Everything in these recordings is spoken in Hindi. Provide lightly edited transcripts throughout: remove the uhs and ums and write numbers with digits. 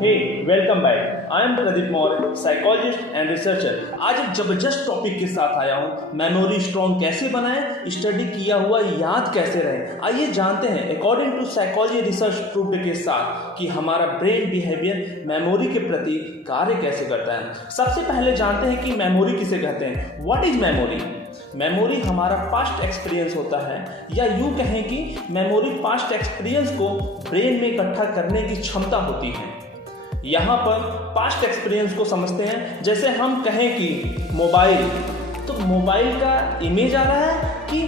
Hey, welcome back. I am Pradeep Maurya, psychologist and researcher. आज एक जबरदस्त टॉपिक के साथ आया हूँ। मेमोरी स्ट्रॉन्ग कैसे बनाएं, स्टडी किया हुआ याद कैसे रहे। आइए जानते हैं according to psychology research proved के साथ कि हमारा ब्रेन बिहेवियर मेमोरी के प्रति कार्य कैसे करता है। सबसे पहले जानते हैं कि मेमोरी किसे कहते हैं। What is memory? मेमोरी हमारा पास्ट एक्सपीरियंस होता है, या यूँ कहें कि मेमोरी पास्ट एक्सपीरियंस को ब्रेन में इकट्ठा करने की क्षमता होती है। यहाँ पर पास्ट एक्सपीरियंस को समझते हैं। जैसे हम कहें कि मोबाइल, तो मोबाइल का इमेज आ रहा है कि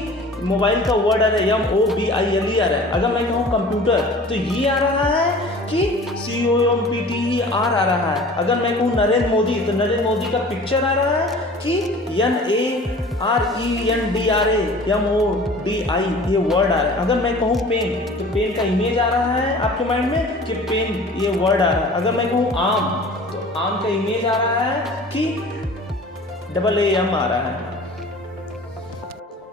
मोबाइल का वर्ड आ रहा है, MOBILE आ रहा है। अगर मैं कहूँ कंप्यूटर, तो ये आ रहा है कि COMPUTER आ रहा है। अगर मैं कहूँ नरेंद्र मोदी, तो नरेंद्र मोदी का पिक्चर आ रहा है कि NARENDRA MODI ये वर्ड आ रहा है। अगर मैं कहूँ पेन, तो पेन का इमेज आ रहा है आपके माइंड में कि पेन ये वर्ड आ रहा है। अगर मैं कहूँ आम, तो आम का इमेज आ रहा है कि AAM आ रहा है।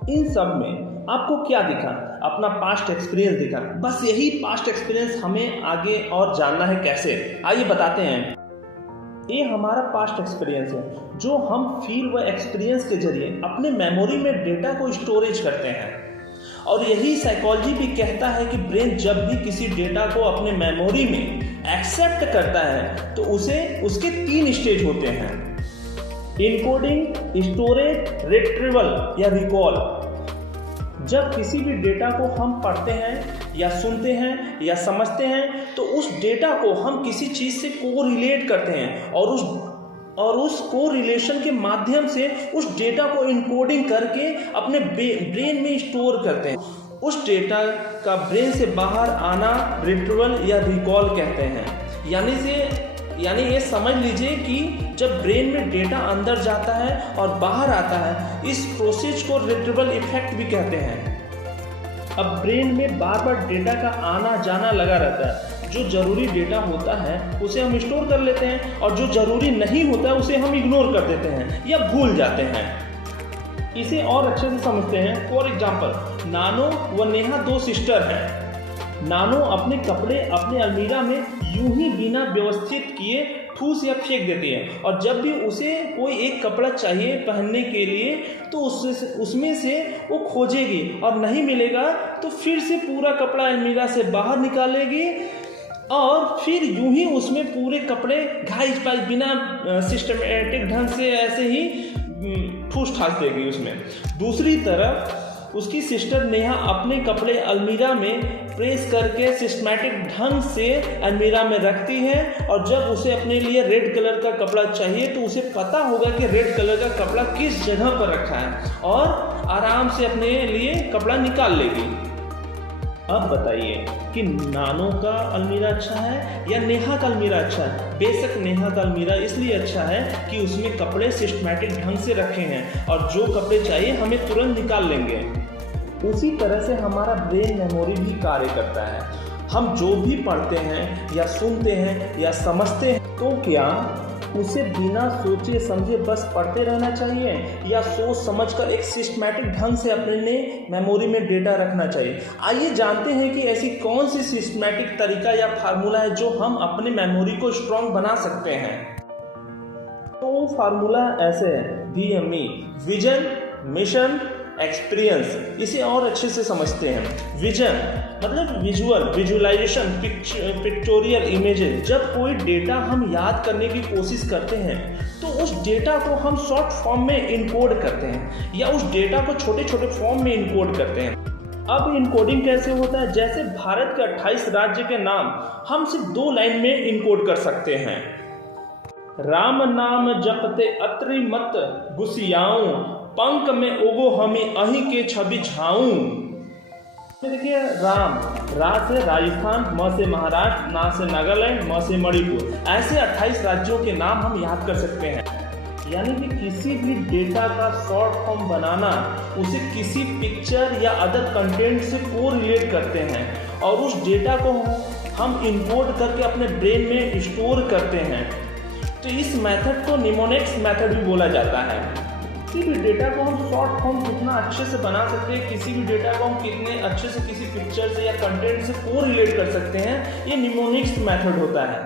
इन सब में आपको क्या दिखा? अपना पास्ट एक्सपीरियंस दिखा। बस यही पास्ट एक्सपीरियंस हमें आगे और जानना है कैसे। आइए बताते हैं। ये हमारा पास्ट एक्सपीरियंस है जो हम फील व एक्सपीरियंस के जरिए अपने मेमोरी में डेटा को स्टोरेज करते हैं। और यही साइकोलॉजी भी कहता है कि ब्रेन जब भी किसी डेटा को अपने मेमोरी में एक्सेप्ट करता है तो उसके 3 स्टेज होते हैं: इनकोडिंग, स्टोरेज, रिट्रीवल या रिकॉल। जब किसी भी डेटा को हम पढ़ते हैं या सुनते हैं या समझते हैं तो उस डेटा को हम किसी चीज़ से कोरिलेट करते हैं और उस कोरिलेशन के माध्यम से उस डेटा को इनकोडिंग करके अपने ब्रेन में स्टोर करते हैं। उस डेटा का ब्रेन से बाहर आना रिट्रीवल या रिकॉल कहते हैं। यानी ये समझ लीजिए कि जब ब्रेन में डेटा अंदर जाता है और बाहर आता है, इस प्रोसेस को रिट्रीवल इफेक्ट भी कहते हैं। अब ब्रेन में बार बार डेटा का आना जाना लगा रहता है। जो जरूरी डेटा होता है उसे हम स्टोर कर लेते हैं और जो जरूरी नहीं होता है उसे हम इग्नोर कर देते हैं या भूल जाते हैं। इसे और अच्छे से समझते हैं। फॉर एग्जाम्पल, नानो व नेहा 2 सिस्टर हैं। नानो अपने कपड़े अपने अलमीरा में यूं ही बिना व्यवस्थित किए ठूस या फेंक देती है, और जब भी उसे कोई एक कपड़ा चाहिए पहनने के लिए तो उसमें से वो खोजेगी और नहीं मिलेगा तो फिर से पूरा कपड़ा अलमीरा से बाहर निकालेगी और फिर यूं ही उसमें पूरे कपड़े घाइस पाइस बिना सिस्टमेटिक ढंग से ऐसे ही ठूस ठास देगी उसमें। दूसरी तरफ उसकी सिस्टर नेहा अपने कपड़े अलमीरा में प्रेस करके सिस्टमैटिक ढंग से अलमीरा में रखती है, और जब उसे अपने लिए रेड कलर का कपड़ा चाहिए तो उसे पता होगा कि रेड कलर का कपड़ा किस जगह पर रखा है और आराम से अपने लिए कपड़ा निकाल लेगी। अब बताइए कि नानो का अलमीरा अच्छा है या नेहा का अलमीरा अच्छा है? बेशक नेहा का अलमीरा इसलिए अच्छा है कि उसमें कपड़े सिस्टमैटिक ढंग से रखे हैं और जो कपड़े चाहिए हमें तुरंत निकाल लेंगे। उसी तरह से हमारा ब्रेन मेमोरी भी कार्य करता है। हम जो भी पढ़ते हैं या सुनते हैं या समझते हैं तो क्या उसे बिना सोचे समझे बस पढ़ते रहना चाहिए या सोच समझकर एक सिस्टमैटिक ढंग से अपने मेमोरी में डेटा रखना चाहिए? आइए जानते हैं कि ऐसी कौन सी सिस्टमैटिक तरीका या फार्मूला है जो हम अपने मेमोरी को स्ट्रॉन्ग बना सकते हैं। तो फार्मूला ऐसे है: VME, विजन, मिशन, एक्सपीरियंस। इसे और अच्छे से समझते हैं। विजन मतलब विजुअलाइजेशन, पिक्टोरियल इमेजेस। जब कोई डेटा हम याद करने की कोशिश करते हैं तो उस डेटा को हम शॉर्ट फॉर्म में इनकोड करते हैं या उस डेटा को छोटे छोटे फॉर्म में इनकोड करते हैं। अब इनकोडिंग कैसे होता है? जैसे भारत के 28 राज्य के नाम हम सिर्फ 2 लाइन में इनकोड कर सकते हैं। राम नाम जपते अत्रि मत गुसियाऊं, पंख में उगो हमें अही के छवि झाऊं। देखिए, राम, रा से राजस्थान, म से महाराष्ट्र, ना से नागालैंड, म से मणिपुर। ऐसे 28 राज्यों के नाम हम याद कर सकते हैं। यानी कि किसी भी डेटा का शॉर्ट फॉर्म बनाना, उसे किसी पिक्चर या अदर कंटेंट से कोरिलेट करते हैं और उस डेटा को हम इनकोड करके अपने ब्रेन में स्टोर करते हैं। तो इस मेथड को निमोनिक्स मेथड भी बोला जाता है। किसी भी डेटा को हम शॉर्ट फॉर्म कितना अच्छे से बना सकते हैं, किसी भी डेटा को हम कितने अच्छे से किसी पिक्चर से या कंटेंट से कोरिलेट कर सकते हैं, ये निमोनिक्स मेथड होता है।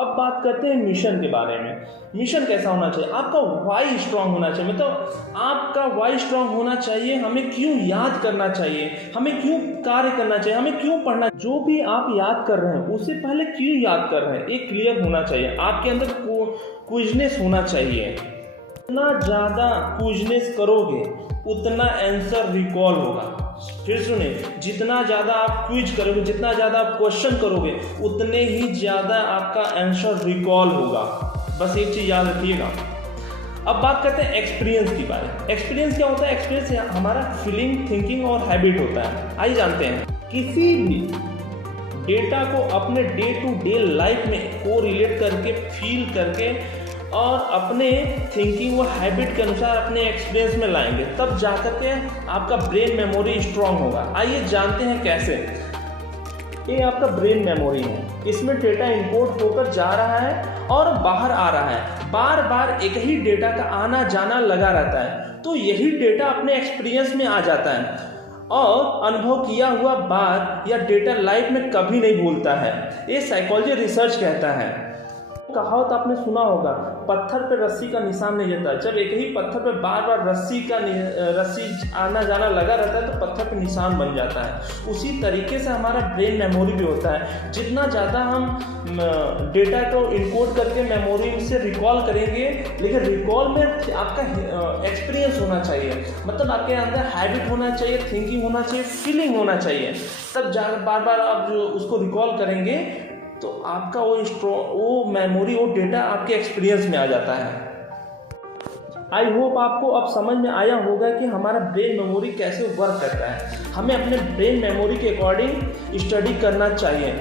अब बात करते हैं मिशन के बारे में। मिशन कैसा होना चाहिए? आपका वाई स्ट्रांग होना चाहिए, मतलब आपका वाई स्ट्रांग होना चाहिए। हमें क्यों याद करना चाहिए, हमें क्यों कार्य करना चाहिए, हमें क्यों पढ़ना, जो भी आप याद कर रहे हैं उससे पहले क्यों याद कर रहे हैं, एक क्लियर होना चाहिए। आपके अंदर क्विजनेस होना चाहिए। जितना ज़्यादा क्विजनेस करोगे उतना आंसर रिकॉल होगा। फिर सुनिए, जितना ज़्यादा आप क्विज करोगे, जितना ज़्यादा आप क्वेश्चन करोगे, उतने ही ज़्यादा आपका आंसर रिकॉल होगा। बस एक चीज़ याद रखिएगा। अब बात करते हैं एक्सपीरियंस की बारे। एक्सपीरियंस क्या होता है? एक्सपीरियंस हमारा फीलिंग, थिंकिंग और हैबिट होता है। आइए जानते हैं। किसी भी डेटा को अपने डे टू डे लाइफ में को रिलेट करके, फील करके और अपने थिंकिंग व हैबिट के अनुसार अपने एक्सपीरियंस में लाएंगे, तब जाकर के आपका ब्रेन मेमोरी स्ट्रांग होगा। आइए जानते हैं कैसे। ये आपका ब्रेन मेमोरी है, इसमें डेटा इनपुट होकर जा रहा है और बाहर आ रहा है। बार बार एक ही डेटा का आना जाना लगा रहता है, तो यही डेटा अपने एक्सपीरियंस में आ जाता है और अनुभव किया हुआ बात या डेटा लाइफ में कभी नहीं भूलता है। ये साइकोलॉजी रिसर्च कहता है। कहावत आपने सुना होगा, पत्थर पे रस्सी का निशान नहीं रहता। जब एक ही पत्थर पे बार बार रस्सी आना जाना लगा रहता है तो पत्थर पे निशान बन जाता है। उसी तरीके से हमारा ब्रेन मेमोरी भी होता है। जितना ज़्यादा हम डेटा को इनकोड करके मेमोरी से रिकॉल करेंगे, लेकिन रिकॉल में आपका एक्सपीरियंस होना चाहिए, मतलब आपके अंदर हैबिट होना चाहिए, थिंकिंग होना चाहिए, फीलिंग होना चाहिए। तब जाकर बार बार आप जो उसको रिकॉल करेंगे तो आपका वो मेमोरी, वो डेटा आपके एक्सपीरियंस में आ जाता है। आई होप आपको अब समझ में आया होगा कि हमारा ब्रेन मेमोरी कैसे वर्क करता है। हमें अपने ब्रेन मेमोरी के अकॉर्डिंग स्टडी करना चाहिए।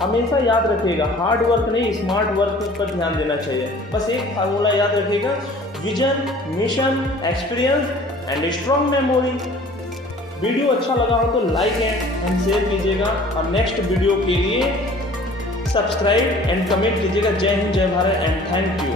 हमेशा याद रखिएगा, हार्ड वर्क नहीं स्मार्ट वर्क पर ध्यान देना चाहिए। बस एक फार्मूला याद रखिएगा, vision, mission, experience and strong memory. Video अच्छा लगा हो तो लाइक एंड शेयर कीजिएगा और नेक्स्ट वीडियो के लिए सब्सक्राइब एंड कमेंट कीजिएगा। जय हिंद, जय भारत एंड थैंक यू।